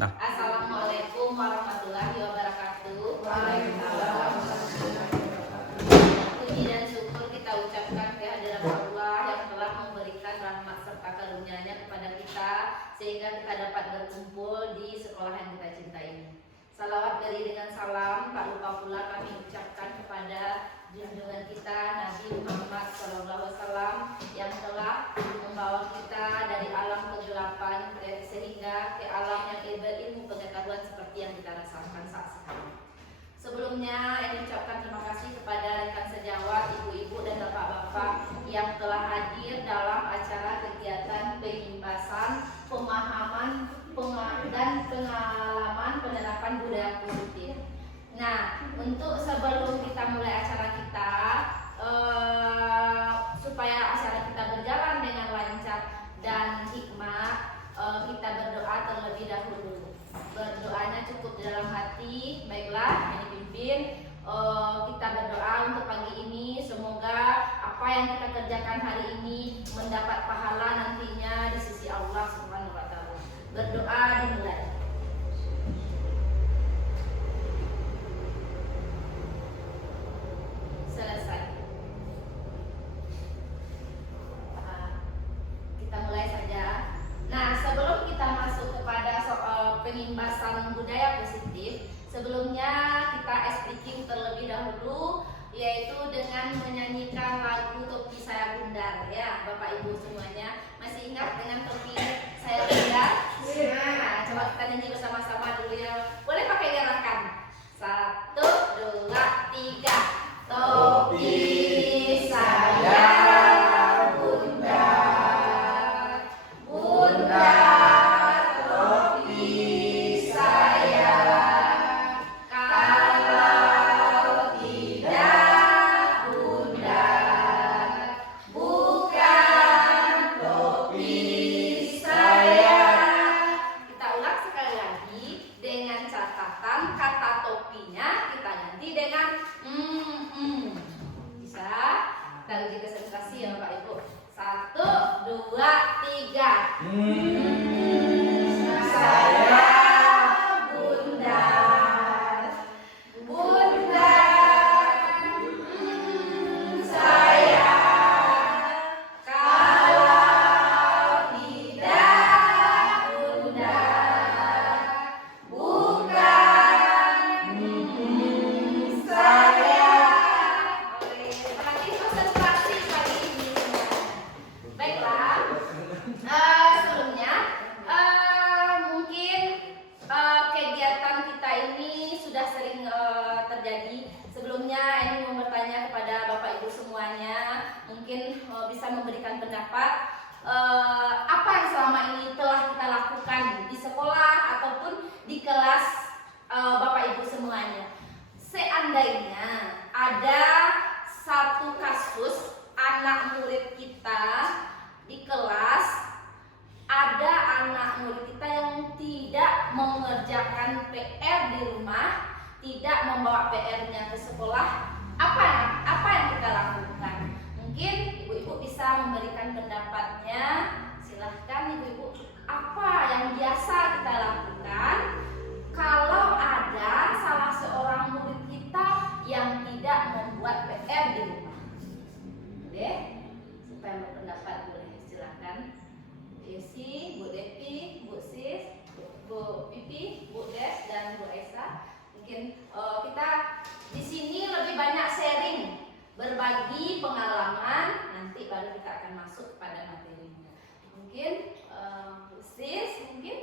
Nah, Assalamualaikum warahmatullahi wabarakatuh. Waalaikumsalam. Puji dan syukur kita ucapkan kehadirat Allah yang telah memberikan rahmat serta karunia-Nya kepada kita sehingga kita dapat berkumpul di sekolah yang kita cintai ini. Salawat beri dengan salam tak lupa pula kami ucapkan kepada junjungan kita Nabi Muhammad SAW yang telah membawa kita dari alam kegelapan sehingga ke alam yang berilmu pengetahuan seperti yang kita rasakan saat sekarang. Sebelumnya ingin ucapkan terima kasih kepada rekan sejawat, ibu-ibu dan bapak-bapak yang telah hadir dalam acara kegiatan pengimbasan, pemahaman dan pengalaman penerapan budaya positif. Nah, untuk sebelum kita mulai acara kita, supaya acara kita berjalan dengan lancar dan hikmah, kita berdoa terlebih dahulu. Berdoanya cukup di dalam hati. Baiklah, yang dipimpin, kita berdoa untuk pagi ini. Semoga apa yang kita kerjakan hari ini mendapat pahala nantinya di sisi Allah Subhanahu wa Ta'ala. Berdoa dimulai. Selesai. Kita mulai saja. Nah, sebelum kita masuk kepada soal pengimbasan budaya positif, sebelumnya kita speaking terlebih dahulu, yaitu dengan menyanyikan lagu Topi Saya Bundar. Ya, Bapak Ibu semuanya masih ingat dengan Topi Saya Bundar? Nah, coba kita nyanyi bersama-sama dulu ya. Boleh pakai gerakan. 1, 2, 3. Topi saya bundar, bundar topi saya. Kalau tidak bundar, bukan topi saya. Kita ulang sekali lagi dengan catatan kata topinya kita ganti dengan bisa. Kita uji konsentrasi ya Bapak Ibu. 1, 2, 3. Saya bundar, bundar saya. Kalau tidak bundar, bukan saya. Oke, terima kasih konsentrasi pagi ini semuanya. Baiklah, sebelumnya mungkin kegiatan kita ini sudah sering terjadi. Sebelumnya ini mau bertanya kepada Bapak Ibu semuanya, mungkin bisa memberikan pendapat apa yang selama ini telah kita lakukan di sekolah ataupun di kelas Bapak Ibu semuanya. Seandainya ada satu kasus anak murid kita di kelas, ada anak murid kita yang tidak mengerjakan PR di rumah, tidak membawa PR-nya ke sekolah, apa yang kita lakukan? Mungkin ibu-ibu bisa memberikan pendapatnya. Silahkan ibu-ibu, apa yang biasa kita lakukan kalau ada salah seorang murid kita yang tidak membuat PR di rumah? Boleh? Siapa yang berpendapat boleh silahkan. Bu Yesi, Bu Devi, Bu Sis, Bu Pipi, Bu Des, dan Bu Esa. Mungkin kita di sini lebih banyak sharing, berbagi pengalaman. Nanti baru kita akan masuk pada materinya. Mungkin Bu Sis, mungkin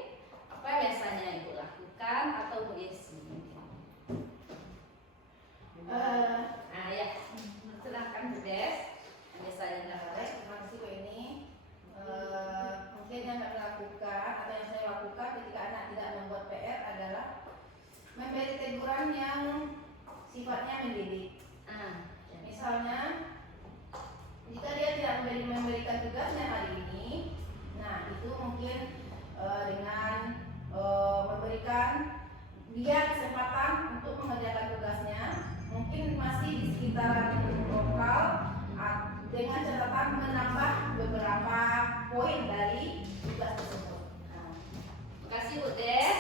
apa yang biasanya Ibu lakukan, atau Bu Yesi mungkin. Ya, silahkan Bu Des. Biasanya Terima kasih Bu ini. Mungkin yang kami lakukan atau yang saya lakukan ketika anak tidak membuat PR adalah memberi teguran yang sifatnya mendidik. Misalnya, jika dia tidak memberikan tugasnya hari ini, nah itu mungkin dengan memberikan dia kesempatan untuk mengerjakan tugasnya, mungkin masih di sekitaran lokal, dengan catatan menambah beberapa poin dari tugas tersebut. Terima kasih Bu Des.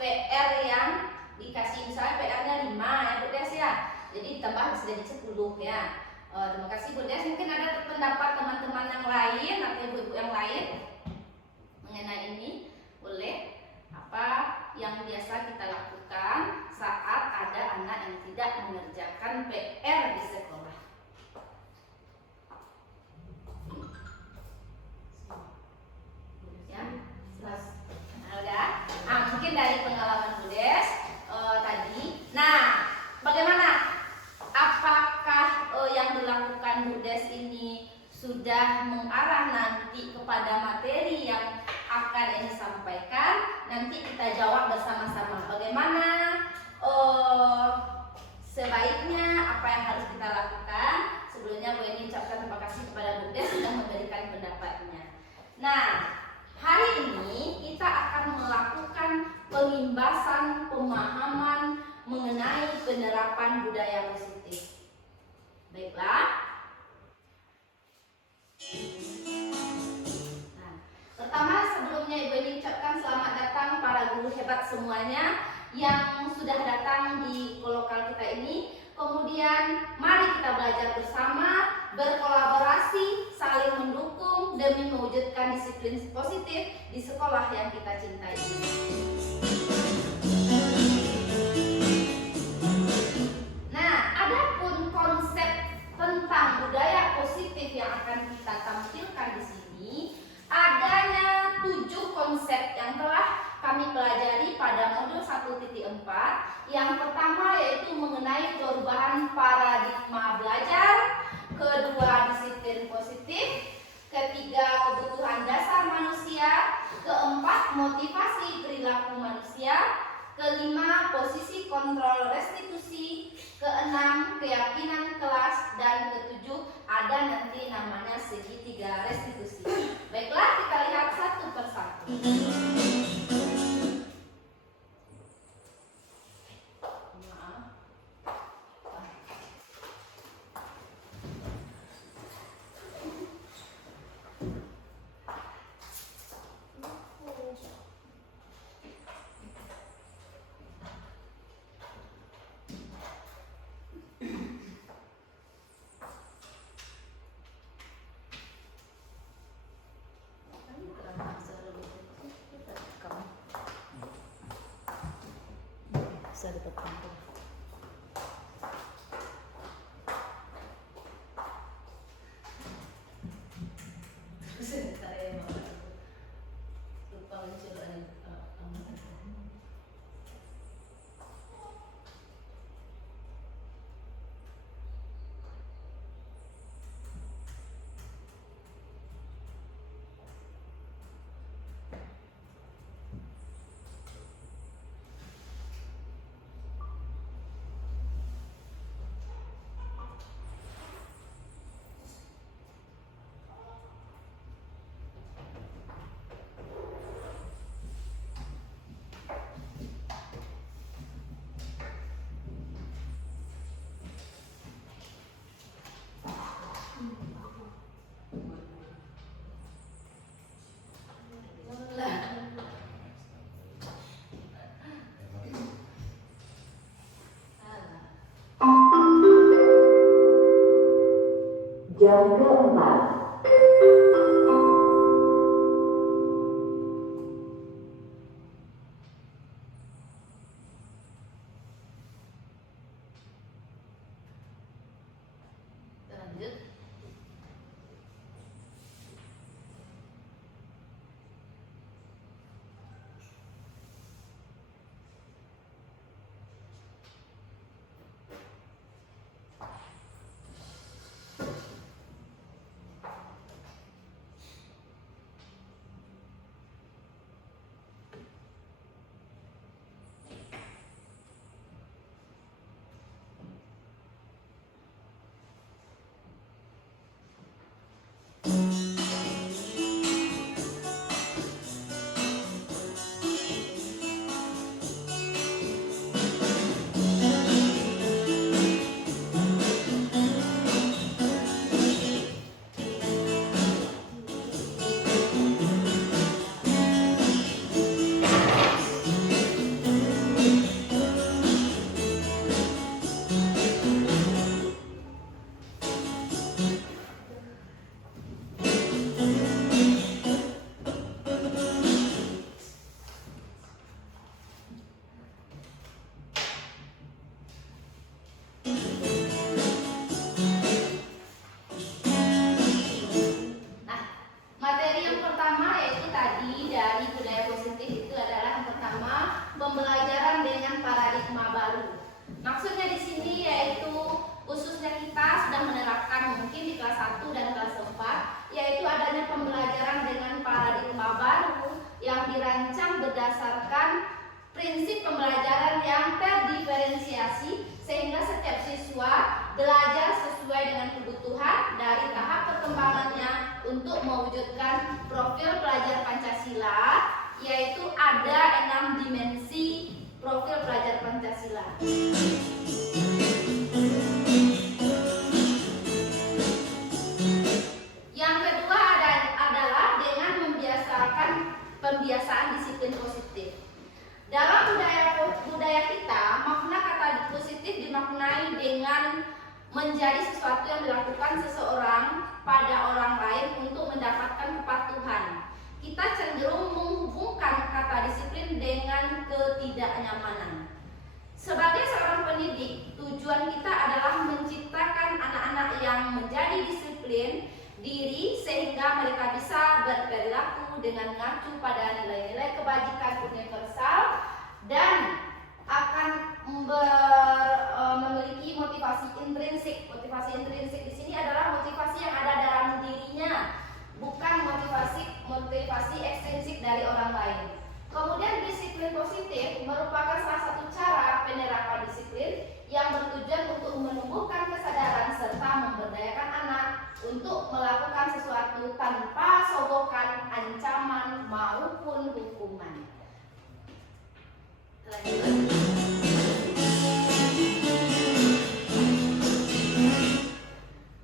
PR yang dikasih, misalnya PR-nya 5 ya Bu Des ya, jadi ditambah bisa jadi 10 ya. Terima kasih Bu Des. Mungkin ada pendapat teman-teman yang lain atau ibu-ibu yang lain mengenai ini, boleh. Apa yang biasa kita lakukan saat ada anak yang tidak mengerjakan PR di sekolah? Ya, udah. Mungkin dari pengalaman Bu Des tadi. Nah, bagaimana? Apakah yang dilakukan Bu Des ini sudah mengarah nanti kepada materi yang akan disampaikan? Nanti kita jawab bersama-sama. Bagaimana sebaiknya, apa yang harus kita lakukan? Sebelumnya Bu Eni ucapkan terima kasih kepada Bu Des sudah memberikan pendapatnya. Nah, hari ini kita akan melakukan pengimbasan pemahaman mengenai penerapan budaya positif. Baiklah. Nah, pertama sebelumnya Ibu Eni ucapkan selamat datang para guru hebat semuanya yang sudah datang di kolokal kita ini. Kemudian mari kita belajar bersama, berkolaborasi, saling mendukung demi mewujudkan disiplin positif di sekolah yang kita cintai. Nah, adapun konsep tentang budaya positif yang akan kita tampilkan di sini, adanya 7 konsep yang telah kami pelajari pada modul 1.4. Yang pertama yaitu mengenai perubahan paradigma belajar, kedua disiplin positif, ketiga kebutuhan dasar manusia, keempat motivasi perilaku manusia, kelima posisi kontrol restitusi, keenam keyakinan kelas, dan ketujuh ada nanti namanya segitiga restitusi. Baiklah, kita lihat satu persatu. Bisa ditekan. Jam keempat. Lanjut. untuk mewujudkan profil pelajar Pancasila, yaitu ada 6 dimensi profil pelajar Pancasila. Yang kedua adalah dengan membiasakan pembiasaan disiplin positif. Dalam budaya kita, makna kata positif dimaknai dengan menjadi sesuatu yang dilakukan seseorang pada orang lain untuk mendapatkan kepatuhan. Kita cenderung menghubungkan kata disiplin dengan ketidaknyamanan. Sebagai seorang pendidik, tujuan kita adalah menciptakan anak-anak yang menjadi disiplin diri sehingga mereka bisa berperilaku dengan mengacu pada nilai-nilai kebajikan universal dan akan memiliki motivasi intrinsik. Motivasi intrinsik di sini adalah motivasi yang ada dalam dirinya, bukan motivasi ekstrinsik dari orang lain. Kemudian disiplin positif merupakan salah satu cara penerapan disiplin yang bertujuan untuk menumbuhkan kesadaran serta memberdayakan anak untuk melakukan sesuatu tanpa sogokan, ancaman maupun hukuman.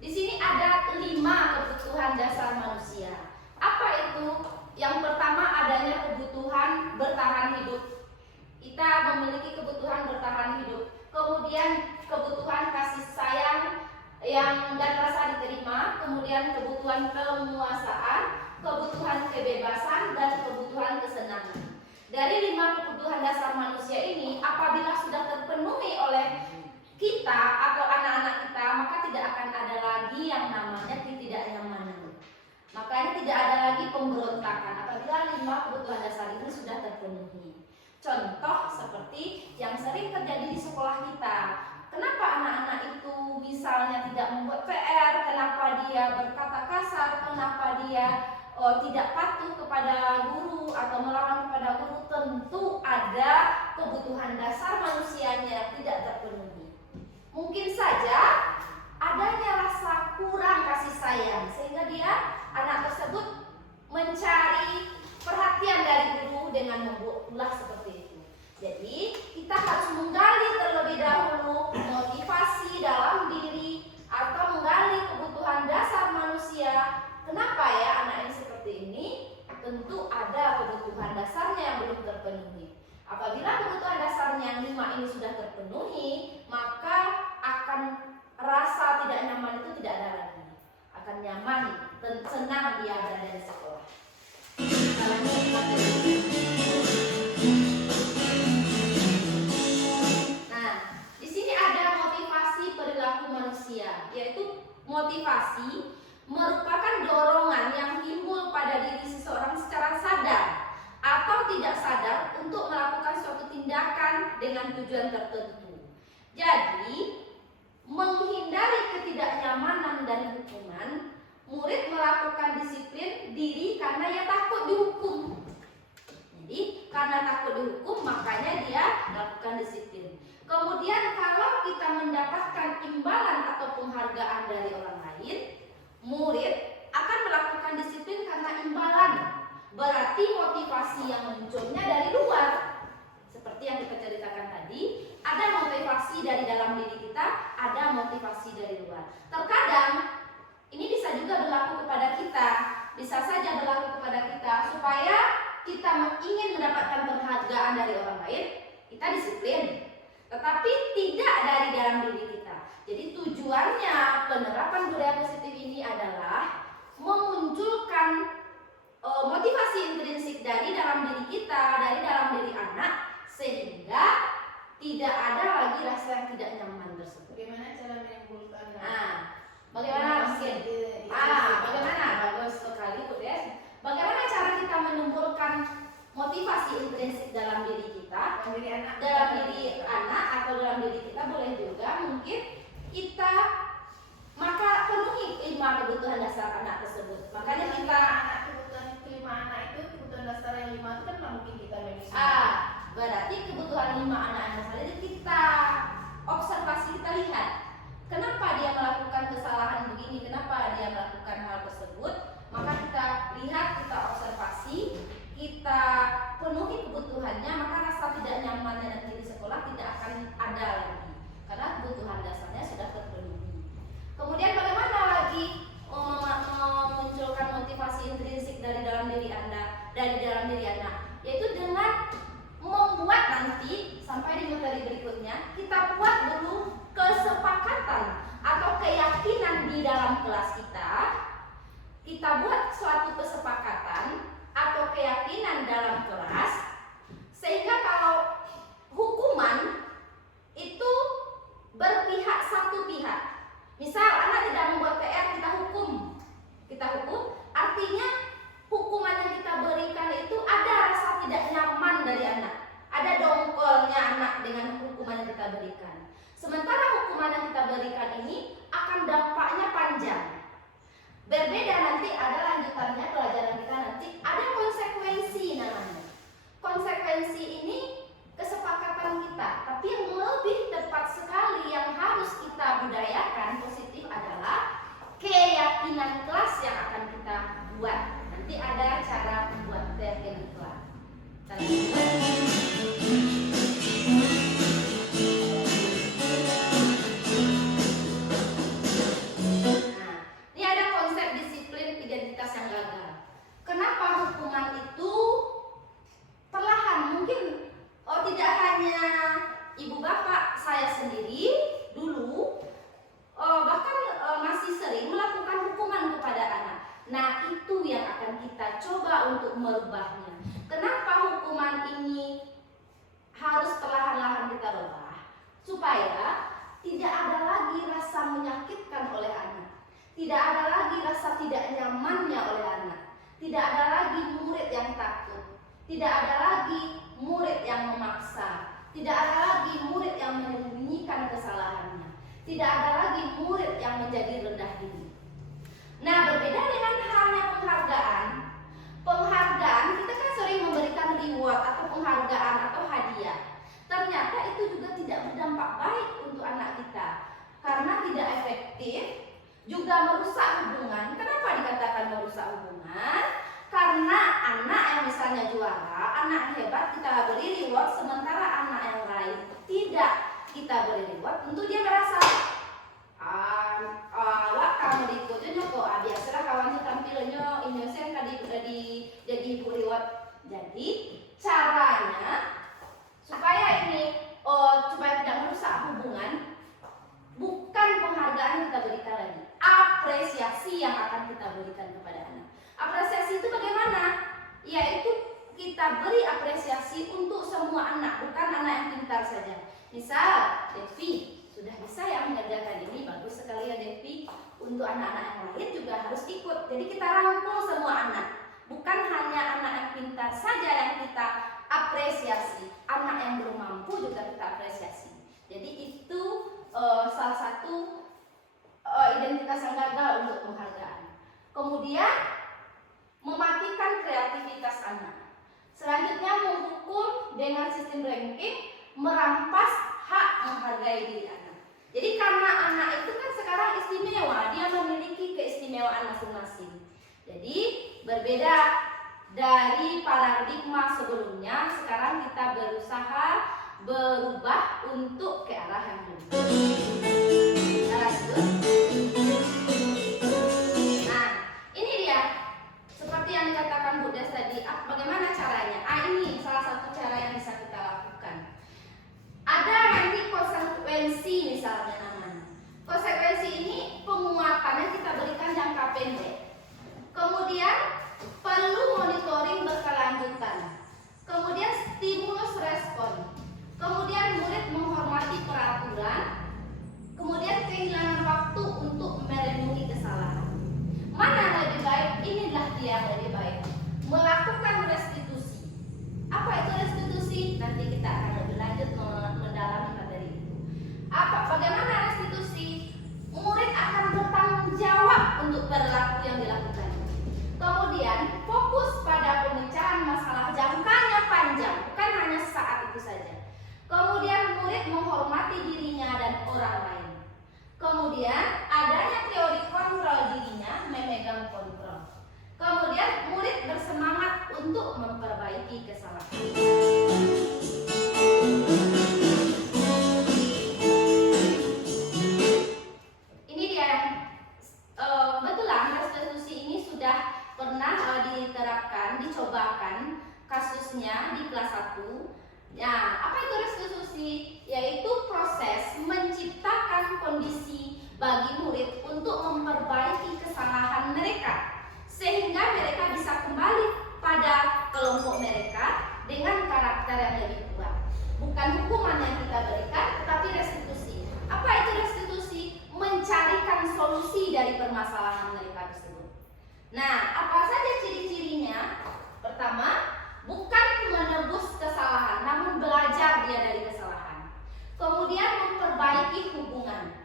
Di sini ada 5 kebutuhan dasar manusia. Apa itu? Yang pertama adanya kebutuhan bertahan hidup. Kita memiliki kebutuhan bertahan hidup. Kemudian kebutuhan kasih sayang dan rasa diterima, kemudian kebutuhan penguasaan, kebutuhan kebebasan, dan kebutuhan kesenangan. Dari 5 kebutuhan dasar manusia ini, apabila sudah terpenuhi oleh kita atau anak-anak kita, maka tidak akan ada lagi yang namanya ketidaknyamanan. Makanya tidak ada lagi pemberontakan apabila 5 kebutuhan dasar ini sudah terpenuhi. Contoh seperti yang sering terjadi di sekolah kita. Kenapa anak-anak itu misalnya tidak membuat PR, kenapa dia berkata kasar, kenapa dia tidak patuh kepada guru atau melawan kepada guru? Tentu ada kebutuhan dasar manusianya yang tidak terpenuhi. Mungkin saja adanya rasa kurang kasih sayang sehingga anak tersebut mencari perhatian dari guru dengan membuat ulah seperti itu. Jadi kita harus menggali terlebih dahulu motivasi dalam diri atau menggali kebutuhan dasar manusia. Kenapa ya anak ini seperti ini? Tentu ada kebutuhan dasarnya yang belum terpenuhi. Apabila kebutuhan dasarnya yang 5 ini sudah terpenuhi, maka akan rasa tidak nyaman itu tidak ada lagi. Akan nyaman dan senang dia berada di sekolah. Nah, di sini ada motivasi perilaku manusia, yaitu motivasi merupakan dorongan yang timbul pada diri seseorang secara sadar atau tidak sadar untuk melakukan suatu tindakan dengan tujuan tertentu. Jadi, menghindari ketidaknyamanan dan hukuman, murid melakukan disiplin diri karena ia takut dihukum. Jadi, karena takut dihukum, makanya dia melakukan disiplin. Kemudian, kalau kita mendapatkan imbalan atau penghargaan dari orang lain, murid akan melakukan disiplin karena imbalan. Berarti motivasi yang munculnya dari luar. Seperti yang kita ceritakan tadi, ada motivasi dari dalam diri kita, ada motivasi dari luar. Terkadang ini bisa juga berlaku kepada kita, bisa saja berlaku kepada kita supaya kita ingin mendapatkan penghargaan dari orang lain, kita disiplin. Tetapi tidak dari dalam diri kita. Jadi tujuannya penerapan budaya positif ini adalah memunculkan motivasi intrinsik dari dalam diri kita, dari dalam diri anak, sehingga tidak ada lagi rasa yang tidak nyaman tersebut. Bagaimana cara menimbulkan? Bagaimana mungkin? Bagaimana? Bagus sekali Bu Des. Bagaimana cara kita menimbulkan motivasi intrinsik dalam diri kita, dalam diri anak atau dalam diri kita? Boleh juga mungkin kita maka penuhi 5 kebutuhan dasar anak tersebut. Makanya kita kebutuhan 5 anak itu, kebutuhan dasar yang 5 itu kan nggak mungkin kita miliki. Berarti kebutuhan 5 anak yang dasar itu kita observasi, kita lihat kenapa dia melakukan kesalahan begini, kenapa dia melakukan hal tersebut. Maka dalam kelas kita buat suatu kesepakatan atau keyakinan dalam kelas, sehingga kalau hukuman itu berpihak satu pihak. Misal anak tidak membuat PR, kita hukum, artinya hukuman yang kita berikan itu ada rasa tidak nyaman dari anak, ada dongkolnya anak dengan hukuman yang kita berikan. Sementara hukuman yang kita berikan ini akan dampaknya panjang. Berbeda nanti ada lanjutannya, pelajaran kita nanti ada konsekuensi namanya. Konsekuensi ini kesepakatan kita, tapi yang lebih tepat sekali yang harus kita budayakan positif adalah keyakinan kelas yang akan kita buat. Nanti ada cara membuat keyakinan kelas. Ini ada konsep disiplin identitas yang gagal. Kenapa hukuman itu perlahan? Mungkin tidak hanya ibu bapak, saya sendiri dulu bahkan masih sering melakukan hukuman kepada anak. Nah, itu yang akan kita coba untuk merubahnya. Kenapa hukuman ini harus perlahan-lahan kita rubah? Supaya tidak ada lagi rasa menyakitkan oleh anak, tidak ada lagi rasa tidak nyamannya oleh anak, tidak ada lagi murid yang takut, tidak ada lagi murid yang memaksa, tidak ada lagi murid yang menyembunyikan kesalahannya, tidak ada lagi murid yang menjadi rendah diri. Nah, berbeda dengan halnya penghargaan. Penghargaan kita kan sering memberikan reward atau penghargaan atau hadiah. Ternyata itu juga tidak berdampak baik untuk anak kita karena tidak efektif, juga merusak hubungan. Kenapa dikatakan merusak hubungan? Karena anak yang misalnya juara, anak yang hebat kita beri reward, sementara anak yang lain tidak kita beri reward, tentu dia merasa awak kamu diikutnya kok biasalah kawannya tampilnya innocent tadi udah jadi ibu reward. Jadi caranya supaya ini supaya tidak merusak hubungan, bukan penghargaan kita berikan lagi, apresiasi yang akan kita berikan kepada anak. Apresiasi itu bagaimana? Yaitu kita beri apresiasi untuk semua anak, bukan anak yang pintar saja. Misal, Devi sudah bisa ya mengerjakan ini, bagus sekali ya Devi. Untuk anak-anak yang lain juga harus ikut. Jadi kita rangkul semua anak, bukan hanya anak yang pintar saja yang kita apresiasi, anak yang belum mampu juga kita apresiasi. Jadi itu salah satu identitas yang gagal untuk penghargaan. Kemudian mematikan kreativitas anak. Selanjutnya menghukum dengan sistem ranking, merampas hak menghargai diri anak. Jadi karena anak itu kan sekarang istimewa, dia memiliki keistimewaan masing-masing. Jadi berbeda dari paradigma sebelumnya, sekarang kita berusaha berubah untuk ke arah yang lebih. Nah, ini dia. Seperti yang dikatakan Bu Des tadi, bagaimana caranya? Ini salah satu cara yang bisa kita lakukan. Ada nanti konsekuensi misalnya namanya. Konsekuensi ini penguatannya kita berikan jangka pendek. Kemudian perlu monitoring berkelanjutan. Kemudian stimulus respon. Kemudian murid menghormati peraturan. Kemudian kehilangan waktu untuk merenungi kesalahan. Mana yang lebih baik? Inilah dia yang lebih baik. Melakukan restitusi. Apa itu restitusi? Nanti kita akan lebih lanjut mendalami materi itu. Bagaimana restitusi? Murid akan bertanggung jawab untuk perilaku yang dilakukan. Kemudian fokus pada pemecahan masalah, jangkanya panjang, bukan hanya saat itu saja. Kemudian murid menghormati dirinya dan orang lain. Kemudian adanya teori kontrol dirinya, memegang kontrol. Kemudian murid bersemangat untuk memperbaiki kesalahan. Ini dia betulan restitusi ini sudah pernah diterapkan, dicobakan kasusnya di kelas 1. Ya, apa itu restitusi? Yaitu proses menciptakan kondisi bagi murid untuk memperbaiki permasalahan mereka tersebut. Nah, apa saja ciri-cirinya? Pertama, bukan menebus kesalahan, namun belajar dia dari kesalahan. Kemudian memperbaiki hubungan.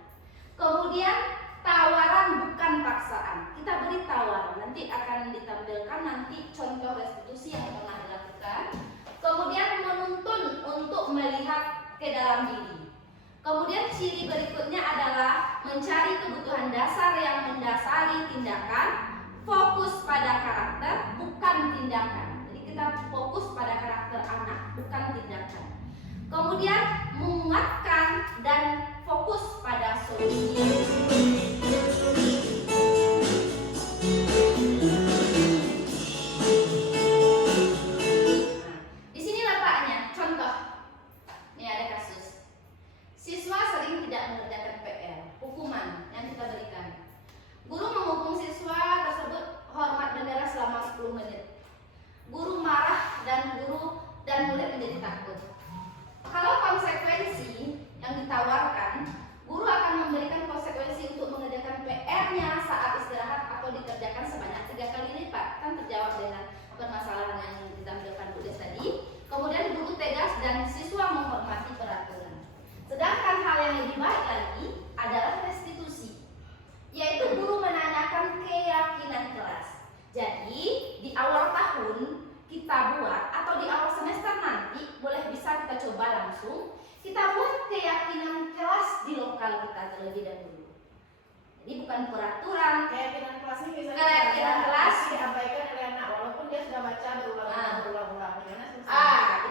Kemudian tawaran bukan paksaan. Kita beri tawaran. Nanti akan ditampilkan nanti contoh restitusi yang pernah dilakukan. Kemudian menuntun untuk melihat ke dalam diri. Kemudian ciri berikutnya adalah mencari kebutuhan dasar yang mendasari tindakan, fokus pada karakter bukan tindakan. Jadi kita fokus pada karakter anak bukan tindakan. Kemudian menguatkan dan fokus pada solusi. Di sini letaknya contoh. Ini ada kasus. Siswa sering tidak mengerjakan PR, hukuman yang kita berikan. Guru menghukum siswa tersebut hormat bendera selama 10 menit. Guru marah dan murid menjadi takut. Kalau konsekuensi yang ditawarkan, guru akan memberikan konsekuensi untuk mengerjakan PR-nya saat istirahat atau dikerjakan sebanyak 3 kali lipat. Kan terjawab dengan permasalahan yang ditampilkan Bu Des tadi. Kemudian guru tegas dan siswa menghormati peraturan. Sedangkan hal yang lebih baik lagi adalah restitusi, yaitu guru menanyakan keyakinan kelas. Jadi di awal tahun kita buat atau di awal semester nanti boleh bisa kita coba langsung kita buat keyakinan kelas di lokal kita terlebih dahulu. Jadi bukan peraturan. Keyakinan kelas ini bisa Keyakinan kelas diabaikan oleh anak walaupun dia sudah baca berulang-ulang.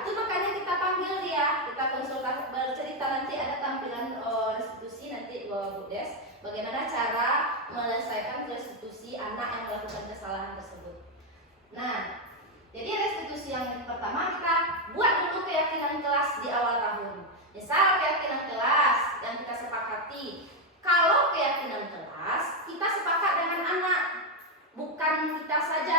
Itu makanya kita panggil dia, kita konsultasi bercerita, nanti ada tampilan restitusi nanti Bu Des, bagaimana cara menyelesaikan restitusi anak yang melakukan kesalahan tersebut. Nah, jadi restitusi yang pertama kita buat dulu keyakinan kelas di awal tahun. Misal keyakinan kelas yang kita sepakati, kalau keyakinan kelas kita sepakat dengan anak, bukan kita saja